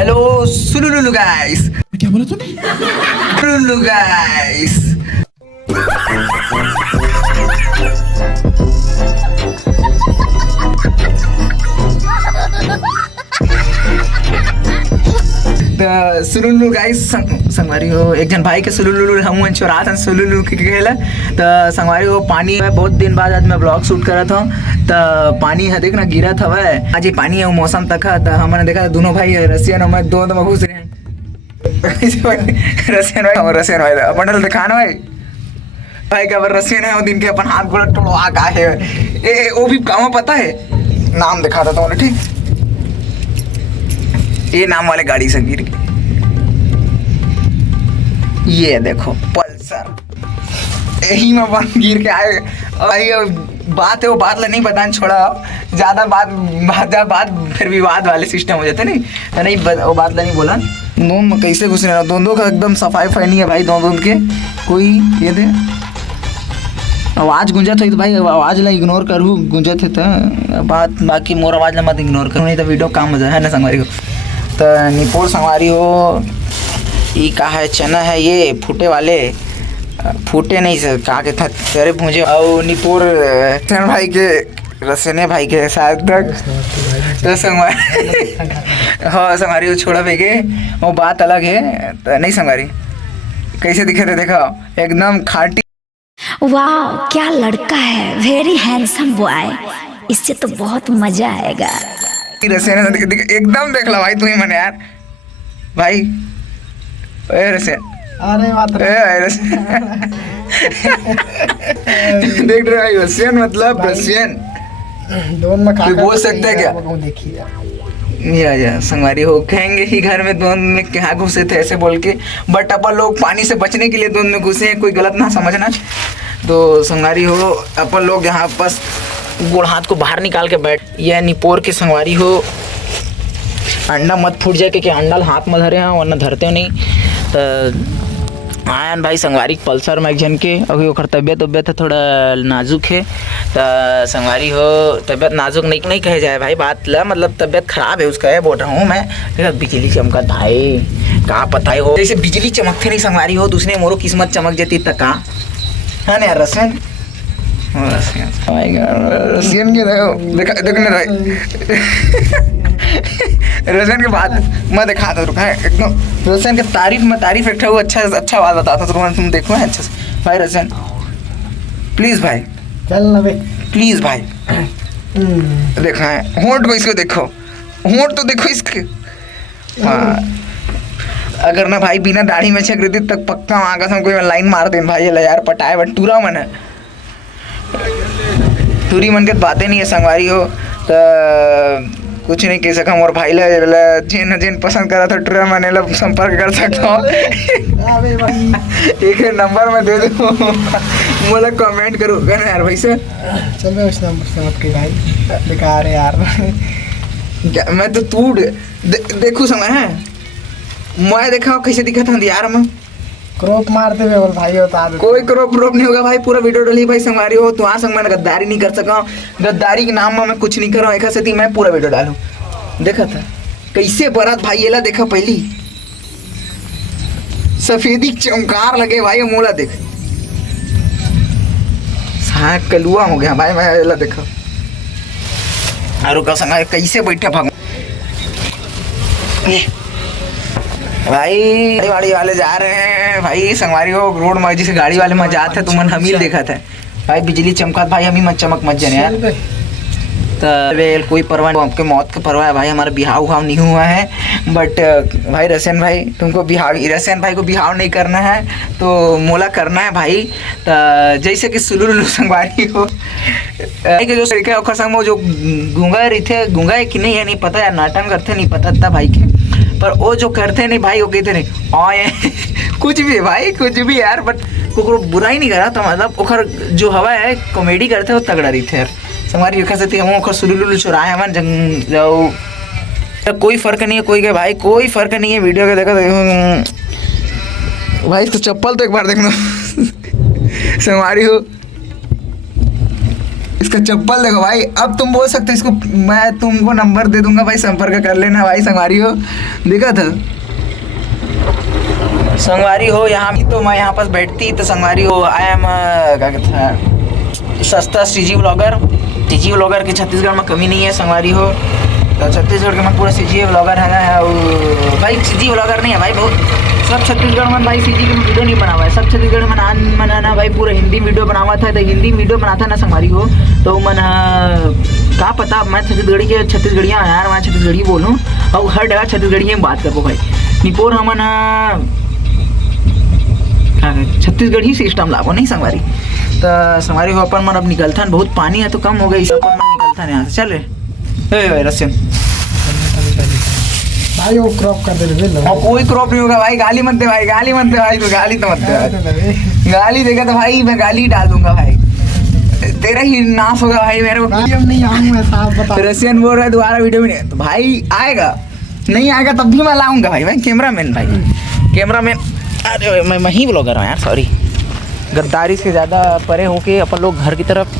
Hello सुलुलुलु guys. क्या बोला तूने? सुलुलु गाइस। सुलुलु गाइस संगवारी हो एक जन भाई के सुलुलु हम चोरा था सुलुलु के खेला तो संगवारी हो पानी है। बहुत दिन बाद आज मैं ब्लॉग शूट करा था तो पानी है देख ना गिरा था वह आज ये पानी है मौसम तक है तो हमने देखा दोनों भाई रसियन में दो में घुस रहे हैं। रसियन भाई अपन दिखाना भाई का रसियन है वो दिन के अपन हाथ गोला टोड़वा का है ए वो भी काम पता है नाम दिखा था तुम्हें ठीक ये नाम वाले गाड़ी से गिर गई। ये देखो पल्सर यही में बन गिर के आए भाई बात है वो बात नहीं बताना छोड़ा ज्यादा बात फिर विवाद वाले सिस्टम हो जाते नहीं तो नहीं वो बात नहीं बोला दोनों में कैसे घुस रहे दोनों का एकदम सफाई नहीं है भाई दोनों के कोई ये थे आवाज़ गुंजत हो तो भाई आवाज़ ला इग्नोर करूँ गुंजत है तो बात बाकी मोर आवाज़ ला मत इग्नोर करूँ नहीं तो वीडियो काम मजा है ना संगवारी हो तो निपोर संगवारी हो ये का है चना है ये फूटे वाले फूटे नहीं सर कहा के था तेरे भूंजे और निपोर भाई के रसने भाई के साथ तक तो संगवारी हाँ संगवारी वो छोड़ा फेंके वो बात अलग है तो नहीं संगवारी कैसे दिखे थे देखो एकदम खाटी वाह क्या लड़का है वेरी हैंडसम बॉय इससे तो बहुत मजा आएगा। एकदम देख ला भाई तू ही मन यार भाई रसेन अरे बात देख रहे भाई रसियन मतलब रसियन दोनों में कोई बोल सकता है क्या देखिए या संगवारी हो कहेंगे ही घर में दोनों में क्या घुसे थे ऐसे बोल के बट अपन लोग पानी से बचने के लिए दोनों में घुसे हैं कोई गलत ना समझना। तो संगवारी हो अपन लोग यहाँ बस गोड़ हाथ को बाहर निकाल के बैठ यह निपोर के संगवारी हो अंडा मत फूट जाए क्योंकि अंडा हाथ में धरे हैं वरना धरते हो नहीं तो आयन भाई संगवारी पल्सर में एक जन के अभी वो तबियत है थोड़ा नाजुक है तो संगवारी हो तबियत नाजुक नहीं कहे जाए भाई बात ला मतलब तबियत खराब है उसका है बोल रहा हूँ मैं बिजली चमका भाई कहाँ पता हो जैसे बिजली चमकते नहीं संगवारी हो दूसरे मोरो किस्मत चमक जाती तक कहाँ है ना रसन रसियन के देखने रसियन के बाद मैं दिखा था रुका एकदम रसियन के तारीफ एक अच्छा बात बताता तो तुम देखो है अच्छे से भाई रसियन प्लीज भाई चल ना भाई प्लीज भाई देखा है होंठ को इसको देखो होंठ तो देखो इसके हाँ अगर ना भाई बिना दाढ़ी में छक रही तक पक्का वहाँ का कोई लाइन मार दे भाई ये यार पटाए बट टूरा मन है टूरी मन के बातें नहीं है संगवारी हो तो कुछ नहीं कह सका मोर भाई जेन जेन पसंद करा था टूरा मैंने संपर्क कर सकता हूँ एक नंबर में दे दो मोला कमेंट करो यार भाई से चल मैं उस नंबर से आपके भाई बेकार है यार मैं तो तू देखू समय है मैं देखा कैसे दिखा था यार मैं क्रॉप मारते हुए बोल भाई होता कोई क्रॉप नहीं होगा भाई पूरा वीडियो डली भाई संगवारी हो तो संग मैं गद्दारी नहीं कर सका गद्दारी के नाम में मैं कुछ नहीं कर रहा हूँ एक से मैं पूरा वीडियो डालूं देखा था कैसे बरात भाई येला देखा पहली सफेदी चमकार लगे भाई मोला देख कलुआ हो गया भाई मैं येला देखा और का संग कैसे बैठे भगवान भाई गाड़ी वाले जा रहे हैं भाई संगवारी हो रोड मर्जी से गाड़ी वाले मत जाते तुम हमील देखा था भाई बिजली चमका भाई हमी मत चमक मत जाने यार तो कोई परवाह नहीं आपके मौत का परवाह है भाई हमारा बिहाव उहाव नहीं हुआ है बट भाई रसियन भाई तुमको रसियन भाई को बिहाव नहीं करना है तो मोला करना है भाई तो जैसे कि सुलुलु संगवारी हो के जो सड़के ओखर संग में जो गूंगा रही थे गूंगा है कि नहीं है नहीं पता यार नाटक करते नहीं पता था भाई के पर वो जो करते नहीं भाई वो कहते नहीं आए कुछ भी भाई कुछ भी यार बट को बुराई नहीं करा तो मतलब ओखर जो हवा है कॉमेडी करते वो तगड़ा रही थे यार हमारी से हम ओखर सुलुलु चुराए हमारे जंग जाओ कोई फर्क नहीं है कोई के भाई कोई फर्क नहीं है वीडियो के देखो भाई इसको चप्पल तो एक बार देखना संगवारी हो इसका चप्पल देखो भाई। अब तुम बोल सकते हो इसको, मैं तुमको नंबर दे दूंगा भाई, संपर्क कर लेना भाई संगवारी हो। देखा था संगवारी हो यहाँ भी, तो मैं यहाँ पास बैठती तो संगवारी हो आई एम क्या कहते हैं सस्ता सीजी ब्लॉगर। सीजी ब्लॉगर की छत्तीसगढ़ में कमी नहीं है संगवारी हो। तो छत्तीसगढ़ के में पूरा सीजी ब्लॉगर है ना भाई। सीजी ब्लॉगर नहीं है भाई, बहुत सब छत्तीसगढ़ में भाई सीजी के वीडियो नहीं बना हुआ है। सब छत्तीसगढ़ में मनाना भाई पूरा हिंदी वीडियो बना हुआ था। तो हिंदी वीडियो बनाता ना संगवारी हो तो मन क्या पता, मैं छत्तीसगढ़िया यार, मैं छत्तीसगढ़ी बोलूँ और हर जगह छत्तीसगढ़ी में बात करो भाई। निपोर हमन छत्तीसगढ़ी सिस्टम लागो नहीं संगवारी। तो संगवारी हो अपन मन अब निकलथन, बहुत पानी है तो कम हो गई सब अपन मन निकलथन यहाँ से। चल रे रसियन भाई वो क्रॉप कर दे लो। और कोई क्रॉप नहीं होगा भाई, गाली मत दे भाई, गाली मत दे भाई, तो गाली तो मत दे भाई। गाली देगा तो भाई मैं गाली डाल दूंगा भाई, तेरा ही नाश होगा भाई मेरे को। हम नहीं आऊंगा साहब, बता। रसियन बोल रहा है दोबारा वीडियो में नहीं, तो भाई आएगा नहीं आएगा तब भी मैं लाऊंगा भाई। मैं कैमरामैन भाई, कैमरामैन। अरे मैं ही ब्लॉगर हूँ यार, सॉरी। गद्दारी से ज़्यादा परे होके अपन लोग घर की तरफ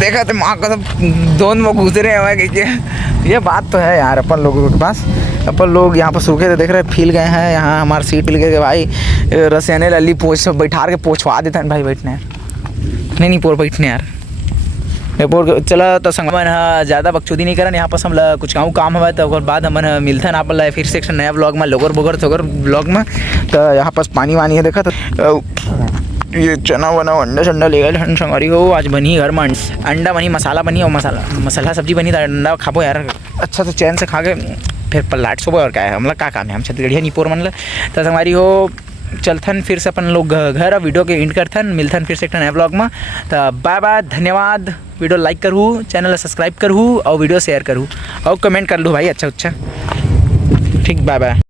देखा तो माँ का तो दोनों में गुजरे हुए कि ये बात तो है यार। अपन लोगों के पास अपन लोग यहाँ पर सूखे थे देख रहे फील गए हैं। यहाँ हमारी सीट मिल गई भाई, रसियाने लल्ली पोछ बैठा के पोछवा देते हैं भाई बैठने यार। नहीं पोर बैठने यार पोर चला तो संगमन ज़्यादा बकचोदी नहीं करन। यहाँ पर हम कुछ काम हुआ तो बाद हमन मिलते हैं आप फिर से एक नया ब्लॉग में लोगर बोगर थोगर ब्लॉग में। तो यहाँ पास पानी वानी है देखा तो ये चना वना अंडा शंडा ले गए संगवारी हो। आज बनी घर में अंडा बनी, मसाला बनी और मसाला सब्जी बनी। तो अंडा खाबो यार अच्छा से चैन से खा के फिर पलाट सुबह। और क्या है हमला क्या काम है, हम छत्तीसगढ़िया निपोर मन ल। तो संगवारी हो चलथन फिर से अपन लोग घर वीडियो के एंड करथन, मिलथन फिर से एक नया ब्लॉग में। तो बाय बाय, धन्यवाद। वीडियो लाइक करूँ, चैनल सब्सक्राइब करूँ और वीडियो शेयर करूँ और कमेंट कर लूँ भाई अच्छा अच्छा। ठीक, बाय बाय।